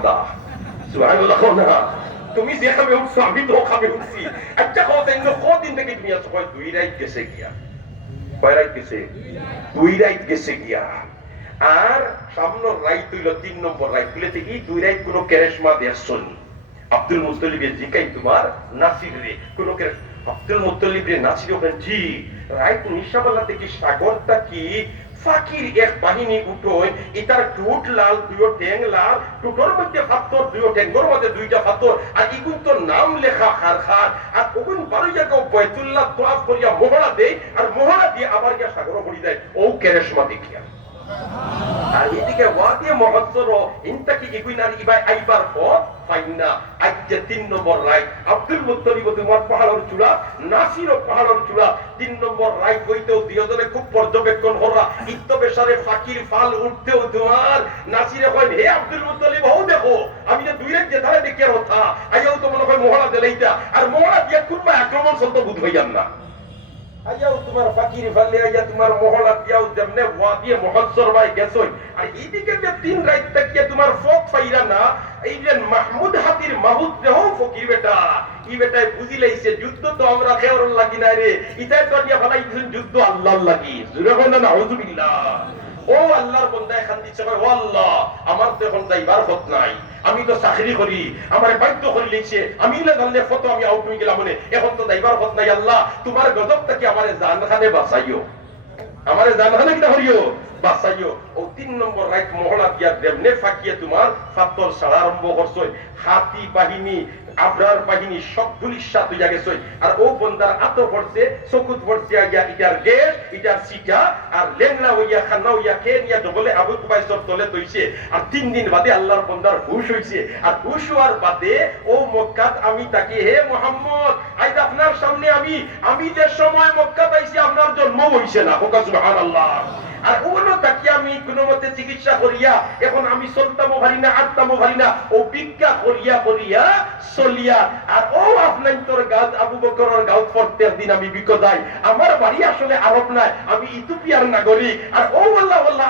খান্দা সুবহানাল্লাহ না তুমি যে খাবে উঠছো আমি তো খাবে উঠছি একটা কথা ইন্দো কদিন থেকে তুমি আছো কয় 2 রাত গেছে গিয়া কয় রাত গেছে 2 রাত গেছে গিয়া আর সামনের রাত হইল 3 নম্বর রাত বলে থেকে 2 রাত কোনো কেরেশমা দেখছনি আব্দুল মুত্তালিবের জিকাই তোমার নাসির রে কোনো আব্দুল মুত্তালিব রে নাসির ওখানে জি রাত নিশাবেলা থেকে সাগরটা কি ফাকির এক বাহিনী উঠোয় এটার টুট লাল দুইও ট্যাং লাল টুটোর মধ্যে ফাত্তর দুইও ট্যাঙ্গর মধ্যে দুইটা ফাত্তর আর ইগুন তো নাম লেখা খার খার আর ওগুন বারোইয়া কেউ বয়তুল্লাহ তোয়াফ করিয়া মোহরা দেয় আর মোহরা দিয়ে আবার গিয়া সাগর ভরি দেয় ও কেরেশমা দেখিয়া আর এদিকে ওয়াদিয়ে মহজ্জর ইনতাকি ইগুইনার ইবাই আইবার পথ ফাইনা আজকে 3 নম্বর রাত আব্দুল মুত্তালিব তোমার পাহাড়ের চূড়া নাসির পাহাড়ের চূড়া 3 নম্বর রাত হইতেও দুইজনে খুব পর্যবেক্ষণ করা ইত্তবেশারে ফাকির ফাল উঠতেও তোমার নাসিরে কয় হে আব্দুল মুত্তালিব হও দেখো আমি যে 2 রাত যে ধারে দেখে কথা আইও তো মনে হয় মোহরা দিলাইতা আর মোহরা দিয়ে কুরবা আক্রমণ সন্ত বুঝ হইয়াম না আইয়াও তোমার ফাকির ফালে আইয়া তোমার মহলা দিয়াও যেমনে ওয়াদিয়ে মুহাজ্জর ভাই গেছই আর এইদিকে যে 3 রাত থেকে তোমার ফক ফাইরা না এই যে মাহমুদ হাতির মাহুদ দেও ফকির বেটা ই বেটায় বুঝিলাইছে যুদ্ধ তো আমরা খেওর লাগি না রে ইতাই তো নিয়া ফলাইছেন যুদ্ধ আল্লাহর লাগি জুরে বলেন না আউযুবিল্লাহ ও আল্লাহর বান্দা এখন দিছে ও আল্লাহ আমার তো এখন যাইবার পথ নাই আমি তো চাকরি করি আমার বাধ্য করে লইছে আমি না জানলে ফটো আমি আউট হয়ে গেলাম মনে এখন তো যাইবার পথ নাই আল্লাহ তোমার গজব থেকে আমারে জানখানে বাঁচাইও আমারে জানখানে কিটা করিও বাঁচাইও ও 3 নম্বর রাত মহলা দিয়া দেবনে ফাকিয়ে তোমার ফাত্তর সারা আরম্ভ করছই হাতি বাহিনী আবরার বাহিনী সবগুলি সাথে হইয়া গেছই আর ও বন্দার আত পড়ছে চকুত পড়ছে আইয়া ইটার গেট ইটার সিটা আর লেংলা হইয়া খানা হইয়া খেয়ে নিয়া জবলে আবু কুবাইসর তলে তৈছে আর 3 দিন বাদে আল্লাহর বন্দার হুশ হইছে আর হুশ হওয়ার বাদে ও মক্কাত আমি তাকে হে মুহাম্মদ আজ আপনার সামনে আমি যে সময় মক্কাত আইছি আপনার জন্ম হইছে না ওকা সুবহানাল্লাহ আর ওগুলো তাকে আমি কোনো মতে চিকিৎসা করিয়া এখন আমি চলতামও ভারি না আটতামও ভারি না ও ভিক্ষা করিয়া করিয়া চলিয়া আর ও আপনার তোর গাছ আবু বকরের গাঁত প্রত্যেক দিন আমি বিকো যাই আমার বাড়ি আসলে আরব নাই আমি ইথিওপিয়ার নাগরিক আর ও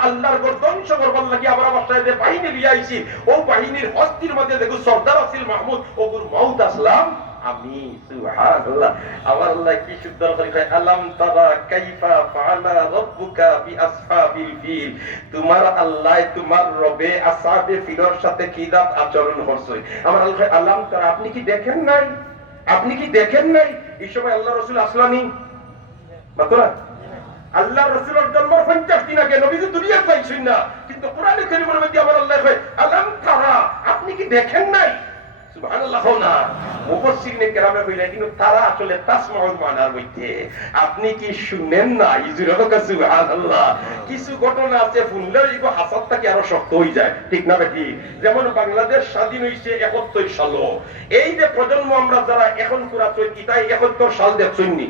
আল্লাহর ঘর ধ্বংস করবার লাগি আবার বাসায় যে বাহিনী লিয়ে আইছি ও বাহিনীর হস্তির মধ্যে দেখো সর্দার আসিল মাহমুদ ওগুর মাউত আসলাম আমি সুবহানাল্লাহ আমার আল্লাহ কি সুন্দর করে কয় আলাম তারা কাইফা ফাআলা রাব্বুকা বিআসহাবিল ফিল তোমার আল্লাহ তোমার রবে আসহাবে ফিলের সাথে কি দাত আচরণ করছে আমার আল্লাহ আলাম তারা আপনি কি দেখেন নাই এই সময় আল্লাহ রাসূল আসলানি মাত্রা আল্লাহ রাসূলের জন্ম 50 দিন আগে নবী তো দুনিয়া পাইছেন না কিন্তু কোরআনে কারীমের মধ্যে আমার আল্লাহ কয় আলাম তারা আপনি কি দেখেন নাই সুবহানাল্লাহ না মুফাসসিরিনে কেরামে কইরা কিন্তু তারা আসলে তাসমাউল মানার মধ্যে আপনি কি শুনেন না ইজুরা সুবহানাল্লাহ কিছু ঘটনা আছে শুনলে ইগো হাসাতটা কি আরো শক্ত হই যায় ঠিক না বেটি যেমন বাংলাদেশ স্বাধীন হইছে 71 সালে এই যে প্রজন্ম আমরা যারা এখন পুরা চৈতাই 71 সাল দেখছইনি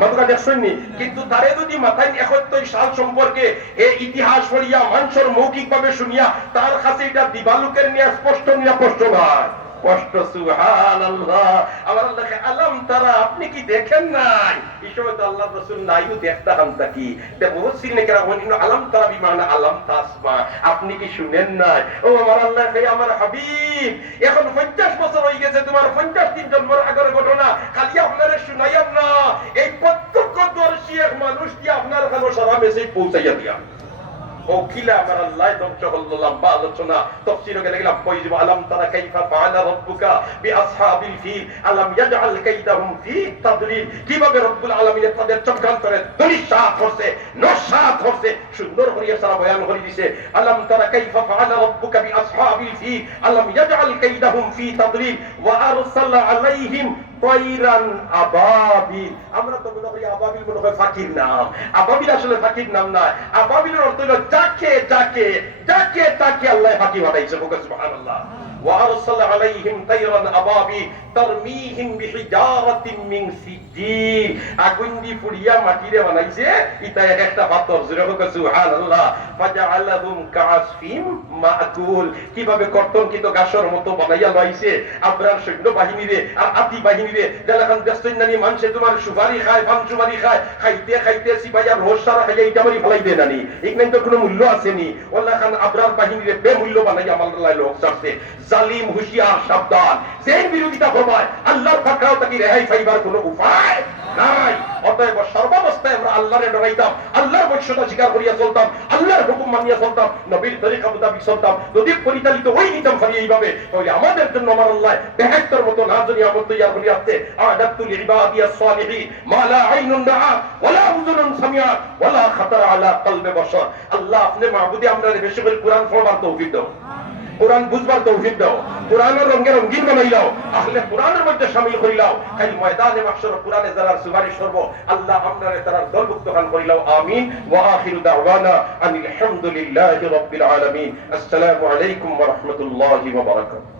মাথা দেখছইনি কিন্তু তারে যদি মাথায় 71 সাল সম্পর্কে এই ইতিহাস পড়িয়া মানুষের মৌখিকভাবে শুনিয়া তার কাছে এটা দিবালুকের নিয়ে স্পষ্ট নয় কষ্ট সুবহানাল্লাহ আমার আল্লাহকে আলাম তারা আপনি কি দেখেন নাই এই সময় তো আল্লাহর রাসূল নাইও দেখতাম তাকি তে মুফাসসিরিনে কেরাম বলেন আলাম তারা বিমানা আলাম তাসমা আপনি কি শুনেন নাই ও আমার আল্লাহ হে আমার হাবিব এখন 50 বছর হয়ে গেছে তোমার 50 দিন জন্মের আগের ঘটনা খালি আপনারে শুনাইয়াম না এই প্রত্যক্ষদর্শী এক মানুষ দিয়ে আপনার কাছে সারা মেসেজ পৌঁছাইয়া দিয়া ও কিলা আমার আল্লাহ ধ্বংস করলো লম্বা আলোচনা তাফসীরে গেলাম কইব আলাম তারা কাইফা ফাআলা রাব্বুকা বিআসহাবিল ফিল আলাম ইয়াজআল কাইদাহুম ফি তাদলিল কিভাবে রব্বুল আলামিন তাদের চক্রান্তরে দুনিশাত করছে নশাত করছে সুন্দর করে সারা বয়ান করে দিয়েছে আলাম তারা কাইফা ফাআলা রাব্বুকা বিআসহাবিল ফিল আলাম ইয়াজআল কাইদাহুম ফি তাদলিল ওয়া আরসালা আলাইহিম তাইরান আবাবিল আমরা তো মনে করি আবাবিল মনে হয় ফাকির নাম আবাবিল আসলে ফাকির নাম না আবাবিলের অর্থ হলো যাকে আল্লাহ ফাকি বানাইছে সুবহানাল্লাহ ওয়া আরসালা আলাইহিম তাইরান আবাবিল তারমিহিম বিহিজারাতিন মিন সিজিল আগুন দি পুড়িয়া মাটিরে বানাইছে এটা একটা পাথর জুরে সুবহানাল্লাহ ফাজআলাহুম কাআসফিম মাকুল কিভাবে কর্তনকিত গাছের মতো বানাইয়া লাইছে আবরার সৈন্য বাহিনীরে আর আতি বাহিনী বাহিনীরে যারা ব্যস্ত নানি মানুষে তোমার সুপারি খায় পান সুপারি খায় খাইতে খাইতে সিপাইয়া রোসার খাইয়া ইটা মারি ফেলাই দে নানি এখানে তো কোনো মূল্য আসেনি ওল্লা খান আবরার বাহিনীরে বেমূল্য বানাই আমার লোক চাচ্ছে জালিম হুঁশিয়ার সাবধান যে বিরোধিতা করবায় আল্লাহর ফাঁকরাও তাকে রেহাই পাইবার কোনো উপায় নাই। অতএব সর্বাবস্থায় আমরা আল্লাহরে ডরাইতাম, আল্লাহর বৈশ্যতা স্বীকার করিয়া চলতাম, আল্লাহর হুকুম মানিয়া চলতাম, নবীর তরিকা মোতাবিক চলতাম। যদি পরিচালিত হই নিতাম পারি এইভাবে, তাহলে আমাদের জন্য আমার আল্লাহ বেহেশতের মতো নাজনী আমত তৈয়ার করে আসছে। আ'দাতু লিইবাদিয়াস সালিহিন মা লা আইনুন রাআত ওয়ালা উযুনুন সামিআত ওয়ালা খাতারা আলা কলবি বাশার। আল্লাহ আপনি মাবুদে আমরা বেশি করে কুরআন পড়বার তৌফিক দাও, কোরআন বুঝবার তৌফিক দাও, কোরআনের রঙে রঙিন বানাইলাও, আহলে কোরআনের মধ্যে শামিল করিলাও। কাল ময়দানে মাহশর কোরআনে যারা সুপারিশ করব আল্লাহ আপনারে তারা দলভুক্ত খান করিলাও। আমিন। ওয়া আখিরু দাওয়ানা আনিল হামদুলিল্লাহি রাব্বিল আলামিন। আসসালামু আলাইকুম ওয়া রাহমাতুল্লাহি ওয়া বারাকাতুহু।